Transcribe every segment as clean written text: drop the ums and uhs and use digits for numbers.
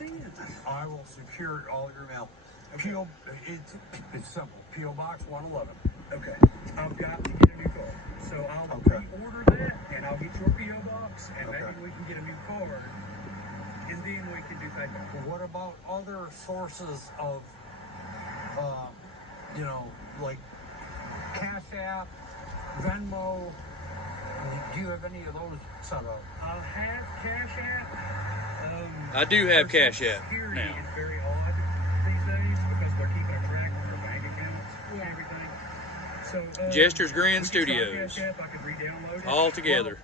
send? I will secure all your mail. Okay. It's simple. P.O. Box 111. Okay. I've got to get a new car. So I'll reorder that, and I'll get your P.O. box, and maybe we can get a new card, and then we can do PayPal. What about other sources of, you know, like Cash App, Venmo? Do you have any of those set up? I have Cash App. I do have Cash App now. It's very odd these days because they're keeping a track of their bank accounts and everything. So Gestures Grand Studios. Cash App, I could re-download it. All together.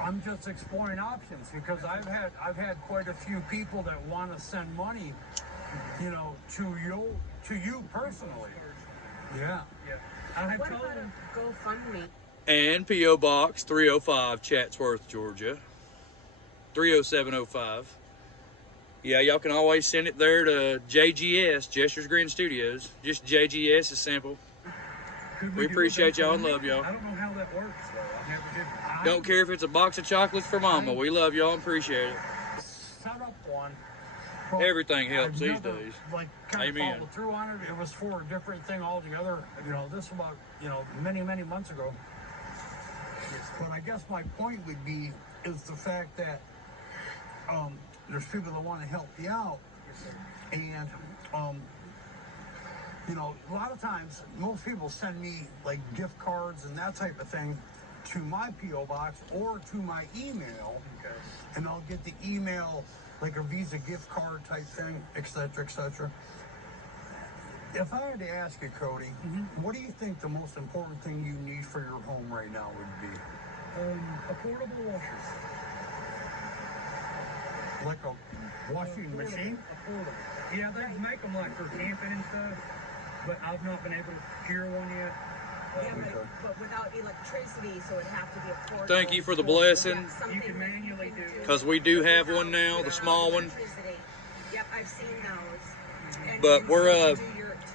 I'm just exploring options because I've had quite a few people that want to send money, you know, to you personally. Yeah. What about a GoFundMe? And P.O. Box 305, Chatsworth, Georgia. 30705. Yeah, y'all can always send it there to JGS, Gestures Grand Studios. Just JGS is simple. We appreciate y'all and love y'all. I don't know how that works, though. I've never did it. Don't care if it's a box of chocolates for mama. We love y'all and appreciate it. Set up one. Everything helps these days. Like, kind Amen. of followed through on it. It was for a different thing altogether. You know, this about, you know, many, many months ago. But I guess my point would be is the fact that there's people that want to help you out. And, you know, a lot of times, most people send me, like, gift cards and that type of thing to my P.O. box or to my email. Okay. And I'll get the email, like a Visa gift card type thing, etc., etc. If I had to ask you, Cody, what do you think the most important thing you need for your home right now would be? A portable washer. Like a washing machine? A portable. Yeah, they make them like for camping and stuff, but I've not been able to procure one yet. Yeah, but without electricity, so it'd have to be a portable. Thank you for the blessing. Yeah, You can manually do it. Because we do have one now, the small one. Yep, I've seen those. And But we're to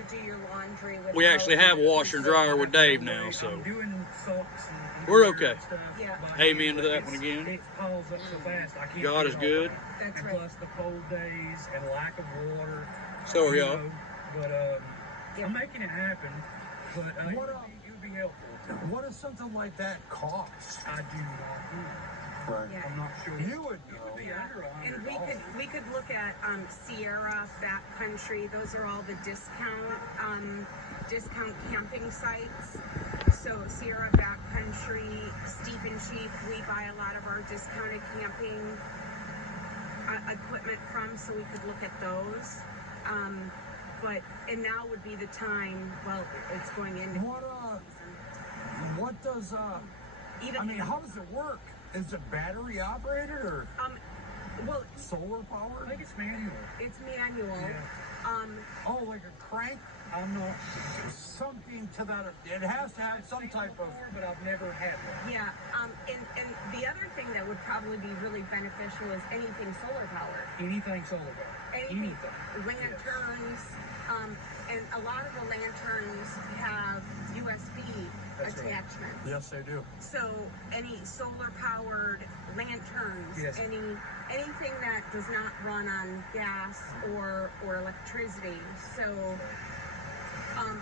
do your laundry with we actually have a washer and dryer with Dave now, so I'm doing socks and we're okay. stuff. Yeah. Amen to that one again. It piles up so fast. I can't God do is it all. good. That's And right. plus the cold days and lack of water. So are you y'all. know, But I'm making it happen. But it would be helpful. What does something like that cost? I do not know. Right. Yeah. I'm not sure. You would It would be know. under And $100. we could look at Sierra, Backcountry. Those are all the discount camping sites. So Sierra, Backcountry, Steep and Chief, we buy a lot of our discounted camping equipment from, so we could look at those. And now would be the time. Well, it's going into What does even. I mean, how does it work? Is it battery operated or Well, solar I powered? think it's manual. it's manual. Yeah. Oh, like a crank? I'm not. Something to that. It has to have some type of. Before, but I've never had one. Yeah, and the other thing that would probably be really beneficial is anything solar powered. Anything solar powered. Anything. Anything. Lanterns, and a lot of the lanterns have USB That's right. attachments. Yes, they do. So any solar powered lanterns, Yes. anything that does not run on gas or electricity. So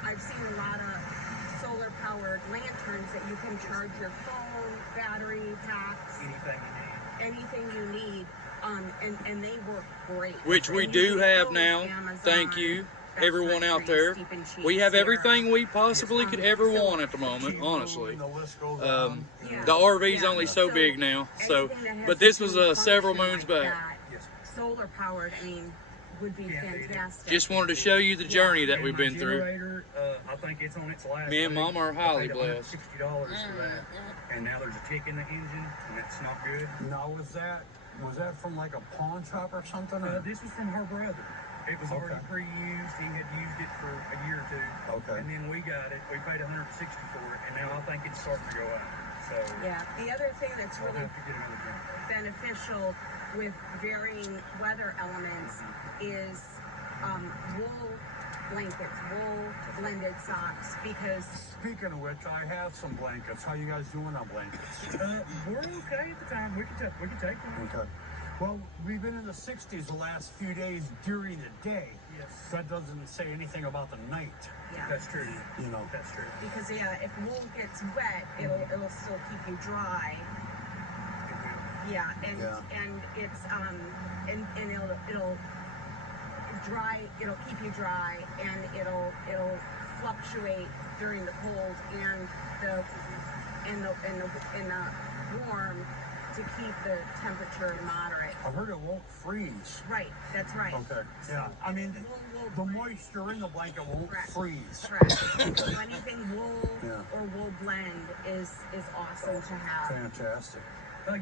I've seen a lot of solar powered lanterns that you can charge your phone, battery packs, anything you need. And they work great. Which we do have now. Thank you, everyone out there. We have everything we possibly could ever want at the moment, honestly. The list goes on. The RV's only so big now, so, but this was several moons back. Solar powered, I mean, would be fantastic. Just wanted to show you the journey that we've been through. Generator, I think it's on its last. Me and Mom are highly I paid blessed. $160 for that, and now there's a tick in the engine, and it's not good. Now, was that from like a pawn shop or something? This was from her brother. It was already pre-used. He had used it for a year or two. Okay. And then we got it. We paid $160 for it, and now I think it's starting to go out. So yeah, the other thing that's I'll really have to get another generator. beneficial with varying weather elements is wool blankets, wool blended socks, because Speaking of which, I have some blankets. How you guys doing on blankets? We're okay at the time. We can take one. Okay. Well, we've been in the 60s the last few days during the day. Yes. That doesn't say anything about the night. Yeah. That's true. You know. That's true. Because if wool gets wet, it'll still keep you dry. Yeah, and it's and it'll dry. It'll keep you dry, and it'll fluctuate during the cold and the warm to keep the temperature moderate. I heard it won't freeze. Right, that's right. Okay. Yeah. I mean, the blend. moisture in the blanket won't freeze. Correct. So anything wool or wool blend is awesome to have. Fantastic.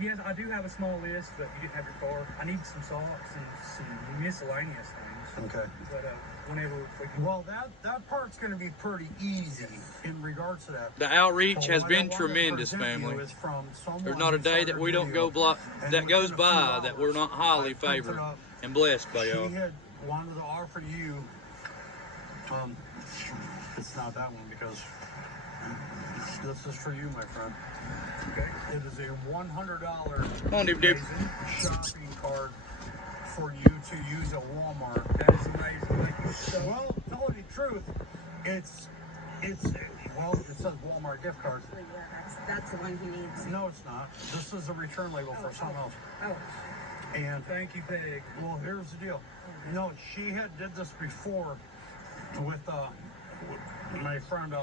Yes, I do have a small list, but you didn't have your car. I need some socks and some miscellaneous things. Okay. But whenever we can. Well, that part's going to be pretty easy in regards to that. The outreach So has what I been wanted to tremendous, present you family. is from someone There's not a who day saw that your we don't video, go and that goes within a few by that we're not hours, highly I printed favored up. and blessed by y'all. She had wanted to offer you, it's not that one because this is for you, my friend. Okay. It is a $100 Come on, dip. shopping card for you to use at Walmart. That is amazing. Thank you so much. Well, tell you the truth, it's it says Walmart gift card. Yeah, that's the one he needs. No, it's not. This is a return label for something else. Oh, And Thank you, Peg. well, here's the deal. No, she had did this before with my friend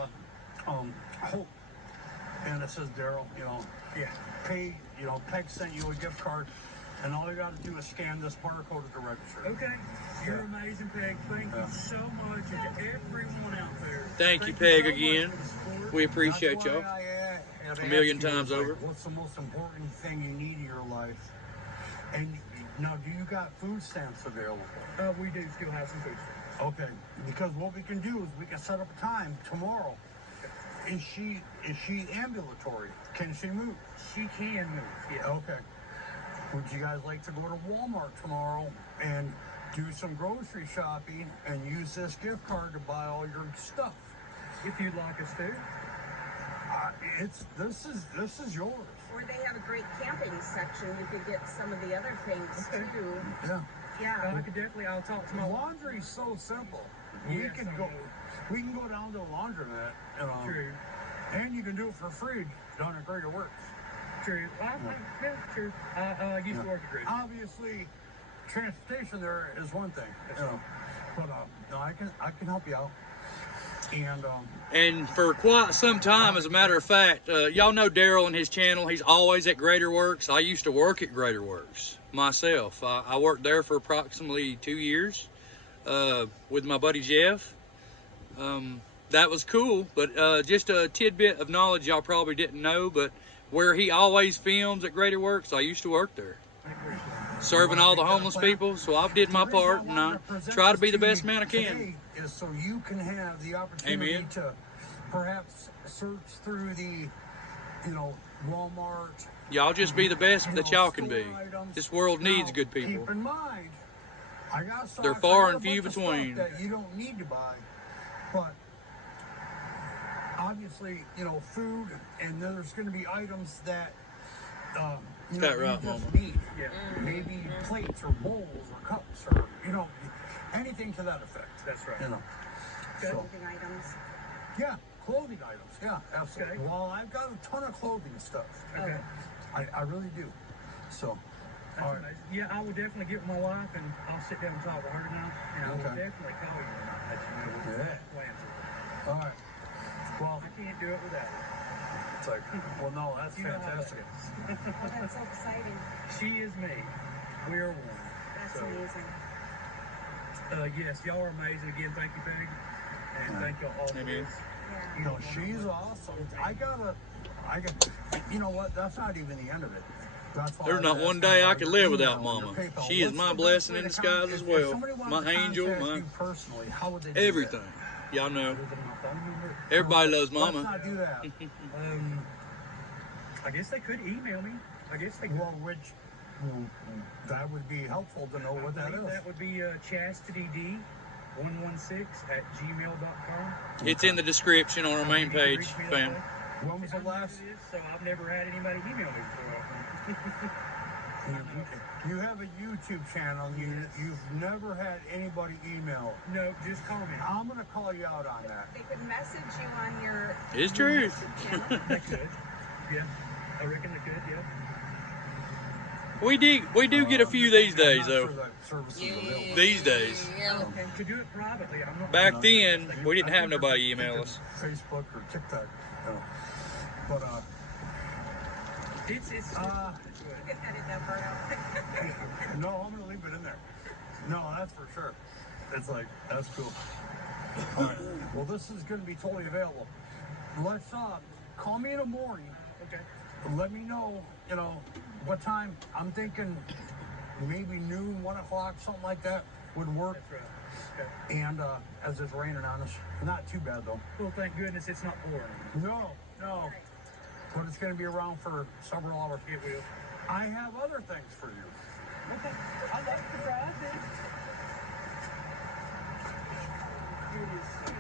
Hope, and it says Daryl. You know, Yeah. pay. You know, Peg sent you a gift card, and all you got to do is scan this barcode at the register. Okay. You're Yeah. amazing, Peg. Thank you so much, and to everyone out there. Thank you, so Peg, much again. for the support. We appreciate That's why y'all. I had A million asked you, times like, over. What's the most important thing you need in your life? And now, do you got food stamps available? We do still have some food stamps. Okay, because what we can do is we can set up a time tomorrow. Is she ambulatory? Can she move? She can move. Yeah. Okay. Would you guys like to go to Walmart tomorrow and do some grocery shopping and use this gift card to buy all your stuff? If you'd like us to. This is yours. or they have a great camping section. You could get some of the other things Okay. too. Yeah. Yeah. I could definitely. I'll talk to my Laundry's so simple. Yes, I know. We can go down to the laundromat, True. and you can do it for free down at Greater Works. True. Yeah, true. I used to work at Grace. Obviously, transportation there is one thing, but no, I can help you out. And for quite some time, as a matter of fact, y'all know Daryl and his channel. He's always at Greater Works. I used to work at Greater Works myself. I worked there for approximately 2 years with my buddy Jeff. That was cool, but just a tidbit of knowledge y'all probably didn't know, but where he always films at Greater Works, I used to work there. Serving all the homeless people, so I did my The reason part, and I wanted present try to this be the best you man I can. today is so you can have the opportunity Amen. to perhaps search through the, Walmart. Y'all just be the best that y'all can be. store items. This world needs Now, good people. Keep in mind, I got socks, They're I far got a and few bunch of between. stuff that you don't need to buy, but obviously, food, and there's going to be items that That you right, just Mama. need. Yeah. Maybe plates or bowls or cups or anything to that effect. That's right. So, Clothing items. yeah, clothing items. Yeah, absolutely. Okay. Well, I've got a ton of clothing stuff. Okay. I really do. So, That's all right. amazing. Yeah, I will definitely get with my wife and I'll sit down and talk with her now. And I will Okay. definitely call you and I'll let you know what Yeah. the plans are. All right. Well, I can't do it without her. it's like, well, no, that's You know how that fantastic. is. Oh, that's so exciting. She is me. We are one. That's So, amazing. yes, y'all are amazing. Again, thank you, Peg. And Yeah. thank y'all all for Amen. this. Yeah. You No, don't wanna she's know. awesome. You know what? That's not even the end of it. That's why There's I not was one asking day I about could your live without email and your Mama. PayPal. She is What's my the blessing best way in to disguise as if well. somebody wanted My to angel, contact my you personally, how would they do everything. Y'all know. Is it my phone number? Everybody loves Let's Mama. not do that. I guess they could email me. I guess they could. Well, that would be helpful to know what that believe is. That would be chastityd116@gmail.com. It's in the description on our main You can page, reach me that fam. way. When was I the know last? it is, so I've never had anybody email me before. You have a YouTube channel. You've never had anybody email. No, just call me. I'm gonna call you out on that. They could message you on your It's true. YouTube channel. They could. Yeah. I reckon they could, yeah. We do get a few these days I'm not though. sure that service is available. These days. Okay. To do it privately, I'm not. Back then, we didn't have nobody email us. Facebook or TikTok. No. But It's You can edit that part out. no, I'm gonna leave it in there. No, that's for sure. It's like that's cool. All right. Well, this is gonna be totally available. Let's call me in the morning. okay. Let me know, what time. I'm thinking maybe noon, 1 o'clock, something like that would work. That's right. Okay. And as it's raining on us, not too bad though. Well, thank goodness it's not pouring. No. But it's going to be around for several hours. It will. I have other things for you. Okay. I like the fries. It is.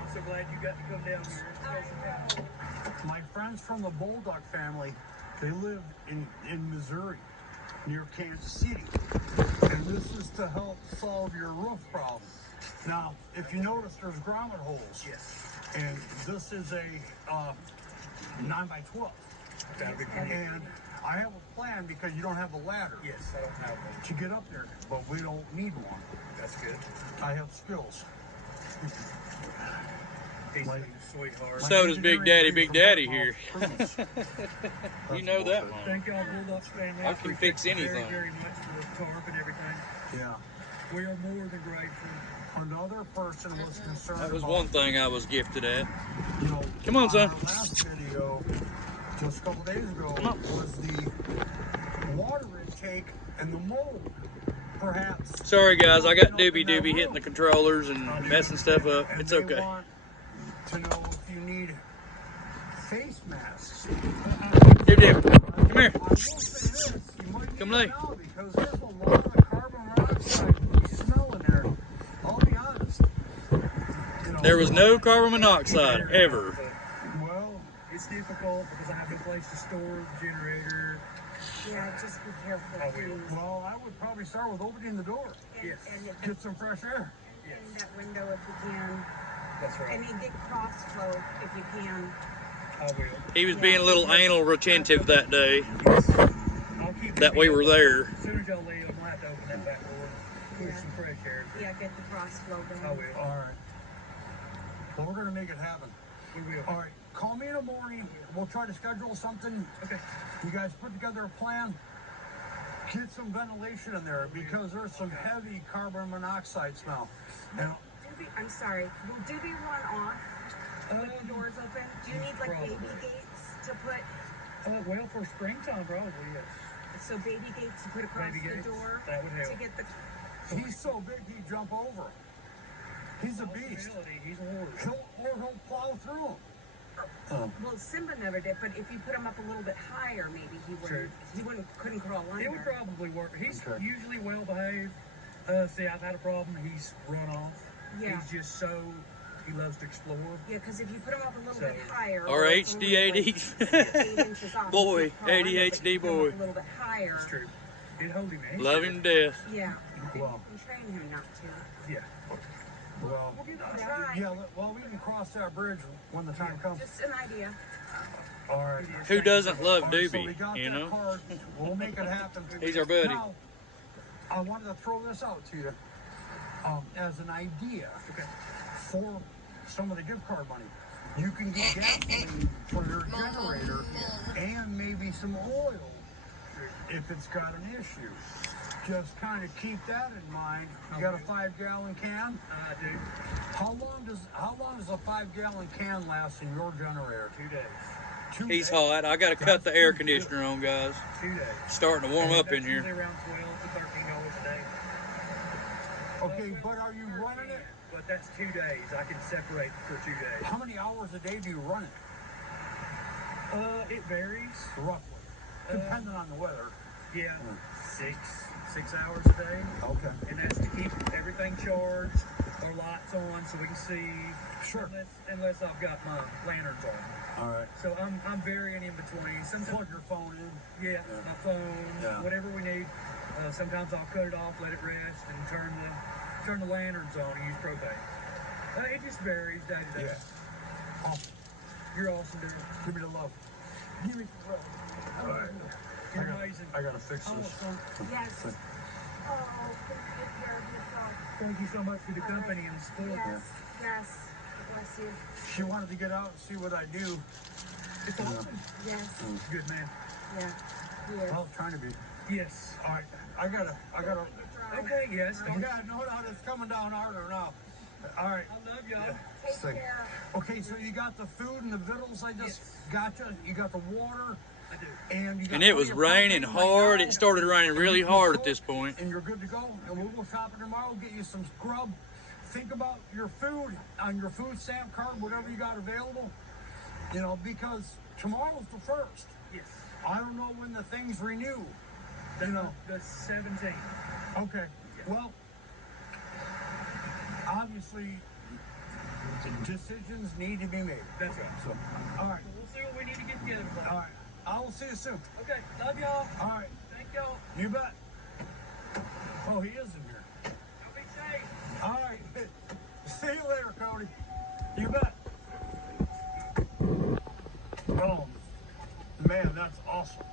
I'm so glad you got to come down here. and spend some time. My friends from the Bulldog family, they live in Missouri, near Kansas City. And this is to help solve your roof problem. Now, if you notice, there's grommet holes. Yes. And this is a 9x12. That'll be great. And I have a plan because you don't have a ladder Yes, I don't have one. to get up there, but we don't need one. That's good. I have skills. He's Like- a sweetheart. So does Big Daddy, Big Daddy here. You know that one. Thank y'all, Bulldogs family. I can appreciate fix you anything. Very, very much for the tarp and everything. Yeah. We are more than grateful. Another person was concerned That was about, one thing I was gifted at. Come on, son. Our last video, just a couple days ago, Come on. was the water intake and the mold. Perhaps. Sorry guys, I got Doobie Doobie hitting the controllers and messing stuff up. And It's they okay. want to know if you need face masks. Doobie, come here. I will say this, you might Come need lay. it now because there's a lot of carbon monoxide smell in there. I'll be honest. There was no carbon monoxide ever. Well, It's difficult because I have no place to store the generator. Yeah, just be careful, I will. please. well, I would probably start with opening the door. And, Yes. and Get some fresh air. in that window if you can. That's right. And you get cross flow if you can. I will. He was being a little anal retentive that day I'll keep that we were there. As soon as y'all leave, I'm going to have to open that back door. Push Yeah. some fresh air. Yeah, get the cross flow I going. will. All right. Well, we're going to make it happen. We will. All right. Call me in the morning. We'll try to schedule something. Okay. You guys put together a plan. Get some ventilation in there because there's some heavy carbon monoxide smell. And I'm sorry. Will Doobie run off with the doors open? Do you need like baby Probably. gates to put? Well, for springtime, probably, yes. So baby gates to put across Baby the gates, door that would help. to get the. he's so big he'd jump over. He's a beast. Possibility, he's a horse. He'll plow through him. Well, Simba never did, but if you put him up a little bit higher, maybe he True. couldn't crawl under. It would probably work. He's Okay. usually well behaved. See, I've had a problem. He's run off. Yeah. He's just he loves to explore. Yeah, because if you put him up a little So- bit higher, Or where it's only, like, HDAD. 8 inches off, Boy, he could crawl under, but ADHD you put him boy. up a little bit higher. It's true. It'd hold him in. Love him to death. Yeah, you Well. can train him not to. Yeah. Well, We'll get Try. yeah, well, we can cross that bridge when the time comes. Just an idea. All right. Who doesn't love All right, so we Doobie, got you that know? card. We'll make it happen. He's our buddy. Now, I wanted to throw this out to you as an idea for some of the gift card money. You can get gasoline for your generator and maybe some oil if it's got an issue. Just kind of keep that in mind. You got a 5-gallon can? I do. How long does a 5-gallon can last in your generator? 2 days. 2 He's days? hot. I gotta cut the air conditioner on, guys. 2 days. Starting to warm up in That's usually here. around $12 to $13 a day. Okay, but are you running it? But that's 2 days. I can separate for 2 days. How many hours a day do you run it? It varies. Roughly. Depending on the weather. Yeah, 6 hours a day. Okay. And that's to keep everything charged, our lights on so we can see. Sure. Unless I've got my lanterns on. All right. So I'm varying in between. Sometimes, Plug your phone in. yeah, my phone, Yeah. whatever we need. Sometimes I'll cut it off, let it rest, and turn the lanterns on and use propane. It just varies day to day. Yeah. Awesome. You're awesome, dude. Give me the love. Give me some love. All right. You're amazing. I gotta fix Oh, this. son, Yes. Oh, please take care of yourself. thank you so much for the company and the support. Yes. Yes. Bless you. She wanted to get out and see what I do. It's awesome. Yes. Good man. Yeah. Yes. Well, trying to be. Yes. All right. I gotta. Okay, yes. Oh, God, no, it's coming down harder now. All right. I love y'all. Take Sing. care. Okay, so you got the food and the vittles I just Yes. gotcha. You got the water. I do. And you got And it was plenty of raining propane hard. right now. It started raining really hard at this point. And you're good to go. And we'll go shopping tomorrow, get you some grub. Think about your food on your food stamp card, whatever you got available. You know, because tomorrow's the 1st. Yes. I don't know when the things renew. You know. The 17th. Okay. Well, obviously, decisions need to be made. That's right. So, all right. We'll see what we need to get together for. All right. I will see you soon. Okay. Love y'all. All right. Thank y'all. You bet. Oh, he is in here. Y'all be safe. All right. See you later, Cody. You bet. Oh, man, that's awesome.